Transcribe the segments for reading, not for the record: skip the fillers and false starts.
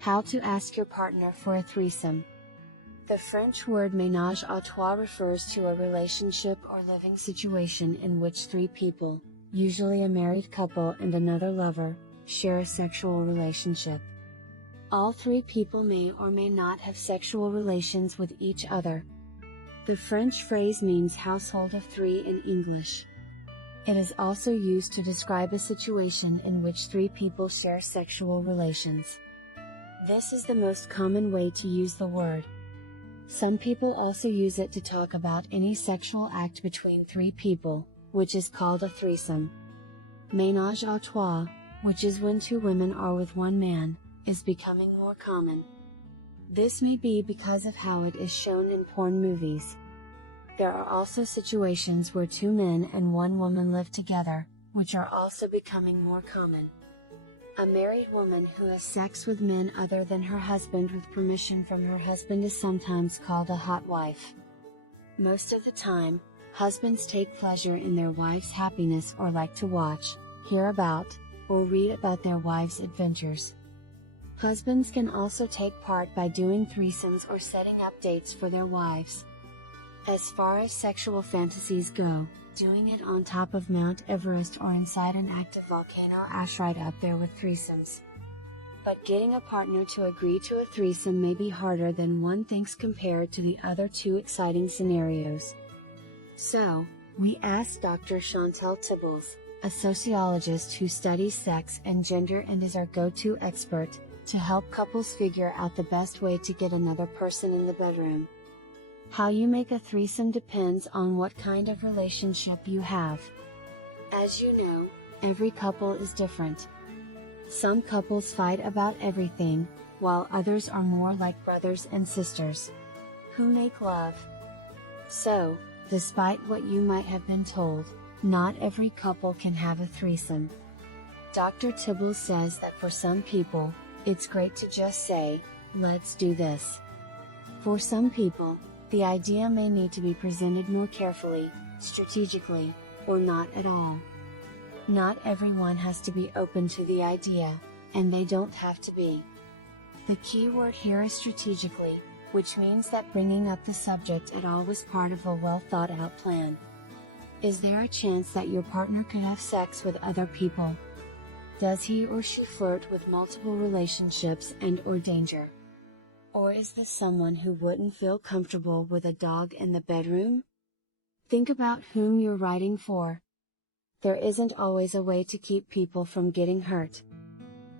How to ask your partner for a threesome. The French word ménage à trois refers to a relationship or living situation in which three people, usually a married couple and another lover, share a sexual relationship. All three people may or may not have sexual relations with each other. The French phrase means household of three in English. It is also used to describe a situation in which three people share sexual relations. This is the most common way to use the word. Some people also use it to talk about any sexual act between three people, which is called a threesome. Ménage à trois, which is when two women are with one man, is becoming more common. This may be because of how it is shown in porn movies. There are also situations where two men and one woman live together, which are also becoming more common. A married woman who has sex with men other than her husband with permission from her husband is sometimes called a hot wife. Most of the time, husbands take pleasure in their wives' happiness or like to watch, hear about, or read about their wives' adventures. Husbands can also take part by doing threesomes or setting up dates for their wives. As far as sexual fantasies go, doing it on top of Mount Everest or inside an active volcano ash right up there with threesomes. But getting a partner to agree to a threesome may be harder than one thinks compared to the other two exciting scenarios. So, we asked Dr. Chantal Tibbles, a sociologist who studies sex and gender and is our go-to expert, to help couples figure out the best way to get another person in the bedroom. How you make a threesome depends on what kind of relationship you have. As you know, every couple is different. Some couples fight about everything, while others are more like brothers and sisters who make love. So, despite what you might have been told, not every couple can have a threesome. Dr. Tibbles says that for some people, it's great to just say, "Let's do this." For some people, the idea may need to be presented more carefully, strategically, or not at all. Not everyone has to be open to the idea, and they don't have to be. The key word here is strategically, which means that bringing up the subject at all was part of a well thought out plan. Is there a chance that your partner could have sex with other people? Does he or she flirt with multiple relationships and/or danger? Or is this someone who wouldn't feel comfortable with a dog in the bedroom? Think about whom you're writing for. There isn't always a way to keep people from getting hurt.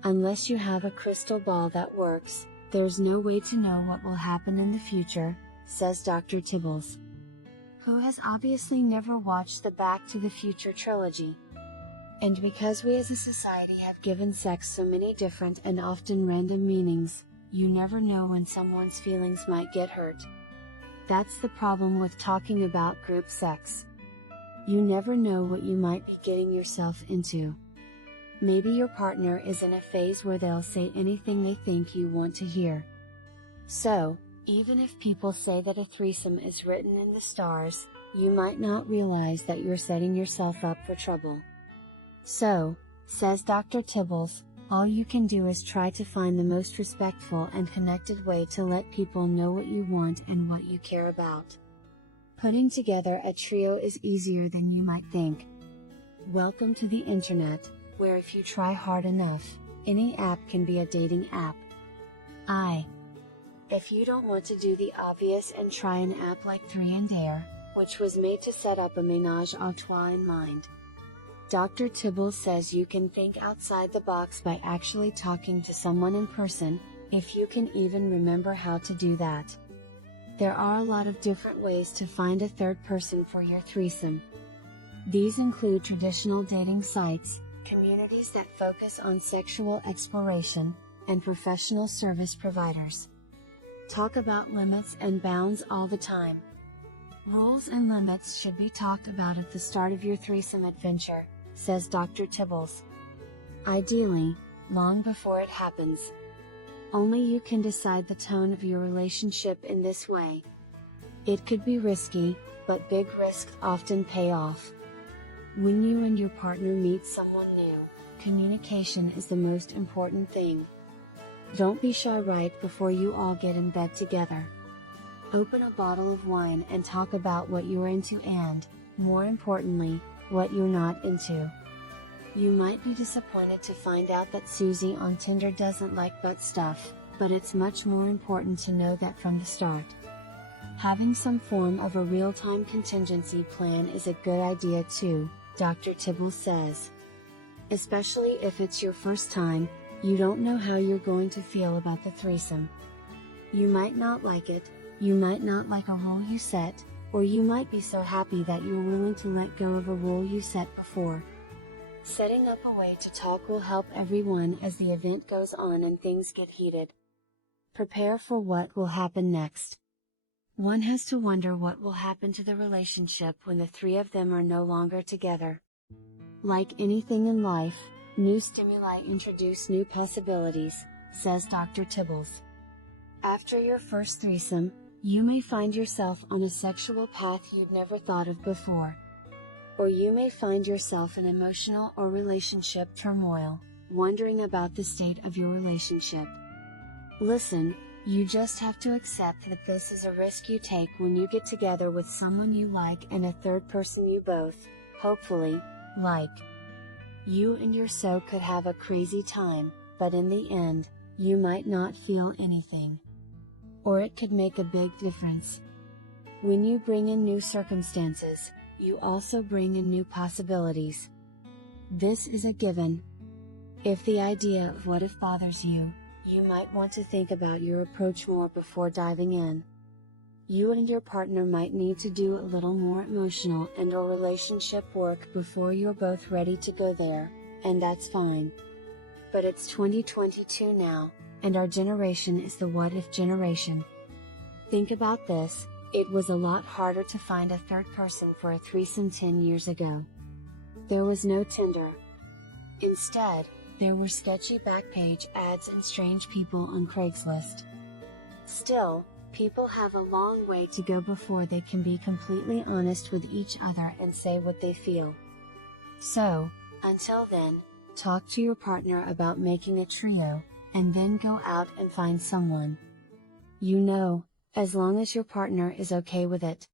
Unless you have a crystal ball that works, there's no way to know what will happen in the future, says Dr. Tibbles, who has obviously never watched the Back to the Future trilogy. And because we as a society have given sex so many different and often random meanings, you never know when someone's feelings might get hurt. That's the problem with talking about group sex. You never know what you might be getting yourself into. Maybe your partner is in a phase where they'll say anything they think you want to hear. So, even if people say that a threesome is written in the stars, you might not realize that you're setting yourself up for trouble. So, says Dr. Tibbles, all you can do is try to find the most respectful and connected way to let people know what you want and what you care about. Putting together a trio is easier than you might think. Welcome to the internet, where if you try hard enough, any app can be a dating app. If you don't want to do the obvious and try an app like 3and, which was made to set up a ménage à trois in mind, Dr. Tibbles says you can think outside the box by actually talking to someone in person, if you can even remember how to do that. There are a lot of different ways to find a third person for your threesome. These include traditional dating sites, communities that focus on sexual exploration, and professional service providers. Talk about limits and bounds all the time. Rules and limits should be talked about at the start of your threesome adventure, says Dr. Tibbles. Ideally, long before it happens. Only you can decide the tone of your relationship in this way. It could be risky, but big risks often pay off. When you and your partner meet someone new, communication is the most important thing. Don't be shy right before you all get in bed together. Open a bottle of wine and talk about what you're into and, more importantly, what you're not into. You might be disappointed to find out that Susie on Tinder doesn't like butt stuff, but it's much more important to know that from the start. Having some form of a real-time contingency plan is a good idea too, Dr. Tibbles says. Especially if it's your first time, you don't know how you're going to feel about the threesome. You might not like it, you might not like a rule you set, or you might be so happy that you're willing to let go of a rule you set before. Setting up a way to talk will help everyone as the event goes on and things get heated. Prepare for what will happen next. One has to wonder what will happen to the relationship when the three of them are no longer together. Like anything in life, new stimuli introduce new possibilities, says Dr. Tibbles. After your first threesome, you may find yourself on a sexual path you'd never thought of before. Or you may find yourself in emotional or relationship turmoil, wondering about the state of your relationship. Listen, you just have to accept that this is a risk you take when you get together with someone you like and a third person you both, hopefully, like. You and your so could have a crazy time, but in the end, you might not feel anything. Or it could make a big difference. When you bring in new circumstances, you also bring in new possibilities. This is a given. If the idea of what if bothers you, you might want to think about your approach more before diving in. You and your partner might need to do a little more emotional and/or relationship work before you're both ready to go there, and that's fine. But it's 2022 now, and our generation is the what if generation. Think about this, it was a lot harder to find a third person for a threesome 10 years ago. There was no Tinder. Instead, there were sketchy backpage ads and strange people on Craigslist. Still, people have a long way to go before they can be completely honest with each other and say what they feel. So, until then, talk to your partner about making a trio, and then go out and find someone. You know, as long as your partner is okay with it.